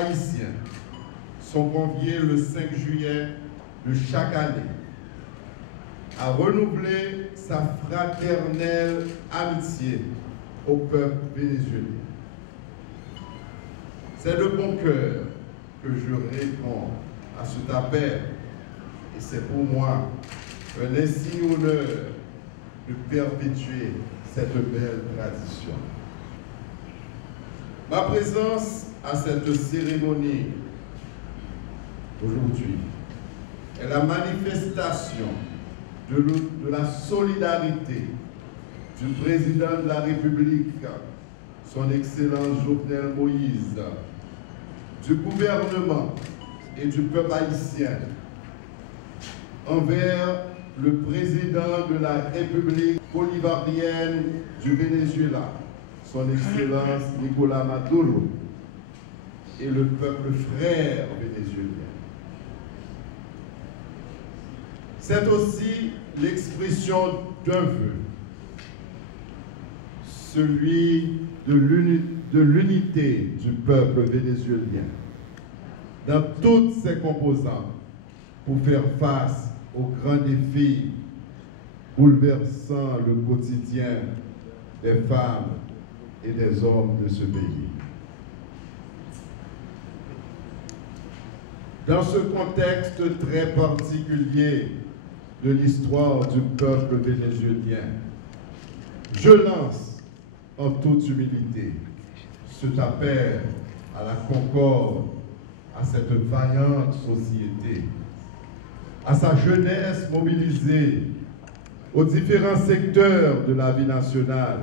haïtiens sont conviés le 5 juillet de chaque année à renouveler sa fraternelle amitié au peuple vénézuélien. C'est de bon cœur que je réponds à cet appel et c'est pour moi un insigne honneur de perpétuer cette belle tradition. Ma présence à cette cérémonie aujourd'hui est la manifestation de la solidarité du président de la République, son Excellence Jovenel Moïse, du gouvernement et du peuple haïtien envers le président de la République bolivarienne du Venezuela, son Excellence Nicolás Maduro, et le peuple frère vénézuélien. C'est aussi l'expression d'un vœu, celui de l'unité du peuple vénézuélien, dans toutes ses composantes, pour faire face aux grands défis bouleversant le quotidien des femmes et des hommes de ce pays. Dans ce contexte très particulier de l'histoire du peuple vénézuélien, je lance en toute humilité cet appel à la concorde, à cette vaillante société, à sa jeunesse mobilisée, aux différents secteurs de la vie nationale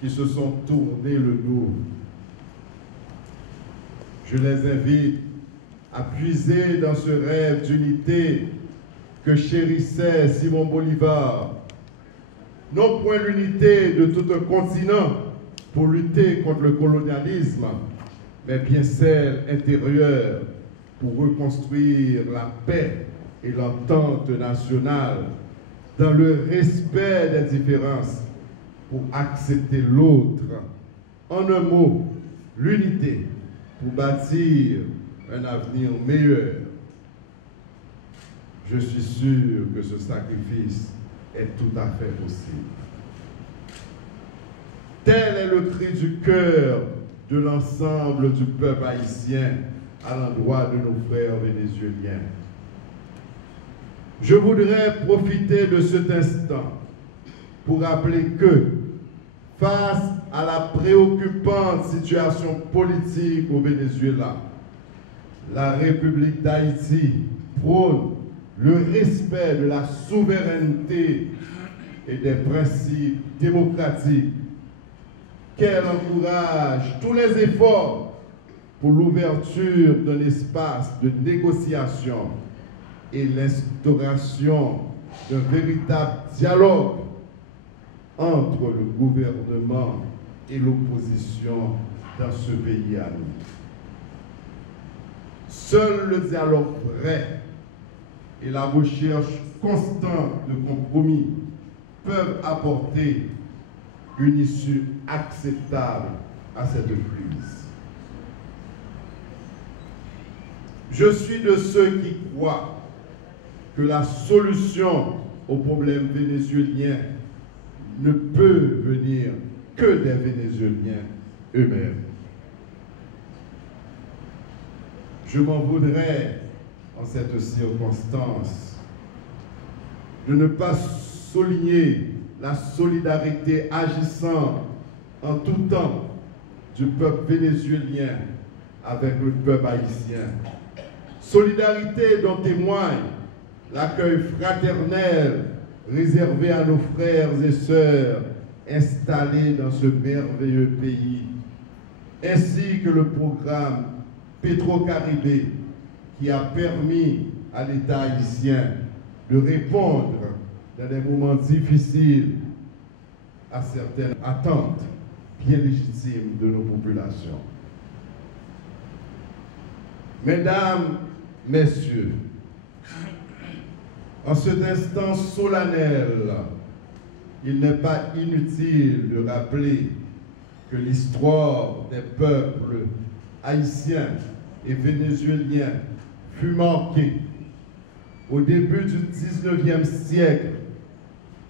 qui se sont tournés le dos. Je les invite à puiser dans ce rêve d'unité que chérissait Simon Bolivar, non point l'unité de tout un continent pour lutter contre le colonialisme, mais bien celle intérieure pour reconstruire la paix et l'entente nationale dans le respect des différences pour accepter l'autre. En un mot, l'unité pour bâtir un avenir meilleur. Je suis sûr que ce sacrifice est tout à fait possible. Tel est le cri du cœur de l'ensemble du peuple haïtien à l'endroit de nos frères vénézuéliens. Je voudrais profiter de cet instant pour rappeler que, face à la préoccupante situation politique au Venezuela, la République d'Haïti prône le respect de la souveraineté et des principes démocratiques, qu'elle encourage tous les efforts pour l'ouverture d'un espace de négociation et l'instauration d'un véritable dialogue entre le gouvernement et l'opposition dans ce pays à nous. Seul le dialogue vrai et la recherche constante de compromis peuvent apporter une issue acceptable à cette crise. Je suis de ceux qui croient que la solution au problème vénézuélien ne peut venir que des Vénézuéliens eux-mêmes. Je m'en voudrais, en cette circonstance, de ne pas souligner la solidarité agissante en tout temps du peuple vénézuélien avec le peuple haïtien. Solidarité dont témoigne l'accueil fraternel réservé à nos frères et sœurs installés dans ce merveilleux pays, ainsi que le programme Petro-Caribé qui a permis à l'État haïtien de répondre dans des moments difficiles à certaines attentes bien légitimes de nos populations. Mesdames, Messieurs, en cet instant solennel, il n'est pas inutile de rappeler que l'histoire des peuples haïtiens et vénézuélien fut marqué au début du 19e siècle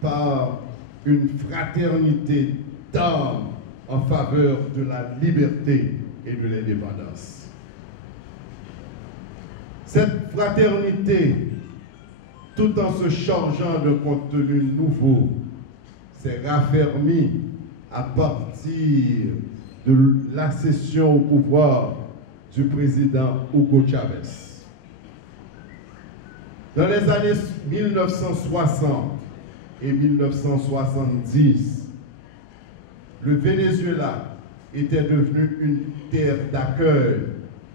par une fraternité d'âme en faveur de la liberté et de l'indépendance. Cette fraternité, tout en se changeant de contenu nouveau, s'est raffermie à partir de l'accession au pouvoir du président Hugo Chavez. Dans les années 1960 et 1970, le Venezuela était devenu une terre d'accueil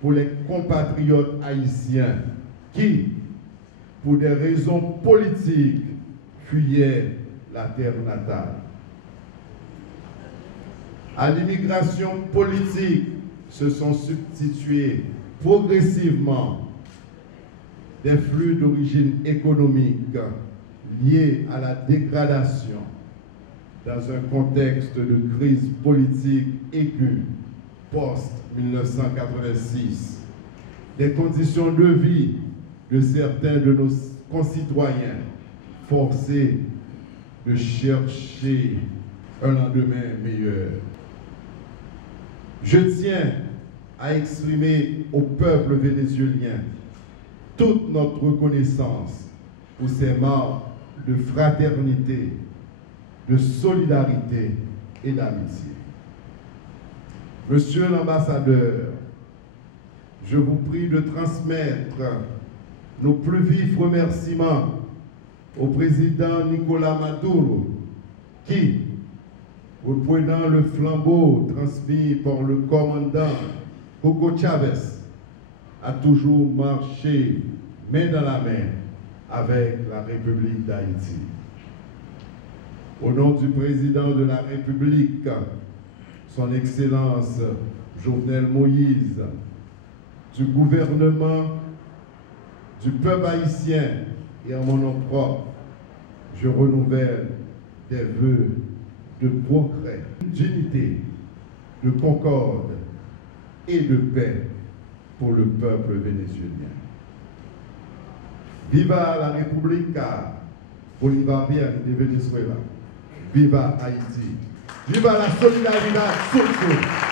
pour les compatriotes haïtiens qui, pour des raisons politiques, fuyaient la terre natale. À l'immigration politique se sont substitués progressivement des flux d'origine économique liés à la dégradation dans un contexte de crise politique aiguë post-1986, des conditions de vie de certains de nos concitoyens forcés de chercher un lendemain meilleur. Je tiens à exprimer au peuple vénézuélien toute notre reconnaissance pour ces marques de fraternité, de solidarité et d'amitié. Monsieur l'ambassadeur, je vous prie de transmettre nos plus vifs remerciements au président Nicolás Maduro qui, reprenant le flambeau transmis par le commandant Hugo Chavez, a toujours marché main dans la main avec la République d'Haïti. Au nom du président de la République, son Excellence Jovenel Moïse, du gouvernement, du peuple haïtien et en mon nom propre, je renouvelle des vœux de progrès, d'unité, de concorde et de paix pour le peuple vénézuélien. Viva la República Bolivariana de Venezuela. Viva Haïti. Viva la solidarité surtout.